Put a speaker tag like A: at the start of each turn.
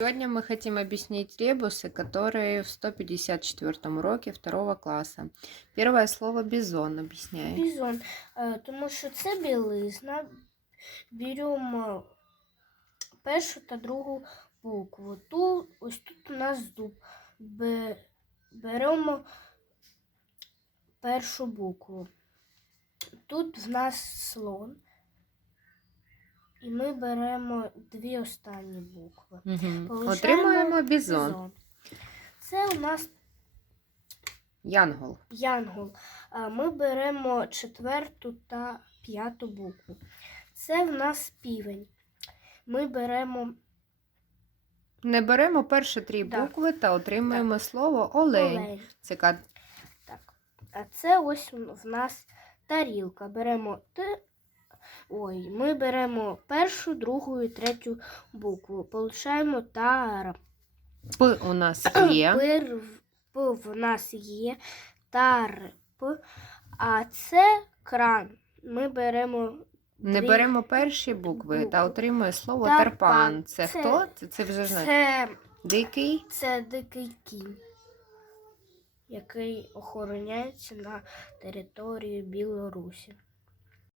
A: Сегодня мы хотим объяснить ребусы, которые в 154 уроке второго класса. Первое слово бизон объясняй.
B: Бізон, е, тому що це білизна. Беремо першу та другу букву. Ту, ось тут у нас дуб. Бе- Беремо першу букву. Тут в нас слон. І ми беремо дві останні букви. Получаємо
A: Отримуємо бізон.
B: Це у нас
A: Янгол.
B: Янгол. А Ми беремо четверту та п'яту букву. Це в нас півень. Ми беремо
A: Не беремо перші три
B: Так.
A: букви та отримуємо слово олень.
B: олень.
A: Це ка-
B: Так. А це ось в нас тарілка. Беремо Т. Ой, ми беремо першу, другу і третю букву. Получаємо тар.
A: П у нас є.
B: Пир, П в нас є тарп. А це кран. Ми беремо
A: Не
B: Три
A: беремо перші букви та отримує слово
B: Тарпан.
A: тарпан. Це
B: Це-
A: хто? Це, це вже знає.
B: це
A: Дикий.
B: Це дикий кінь, який охороняється на території Білорусі.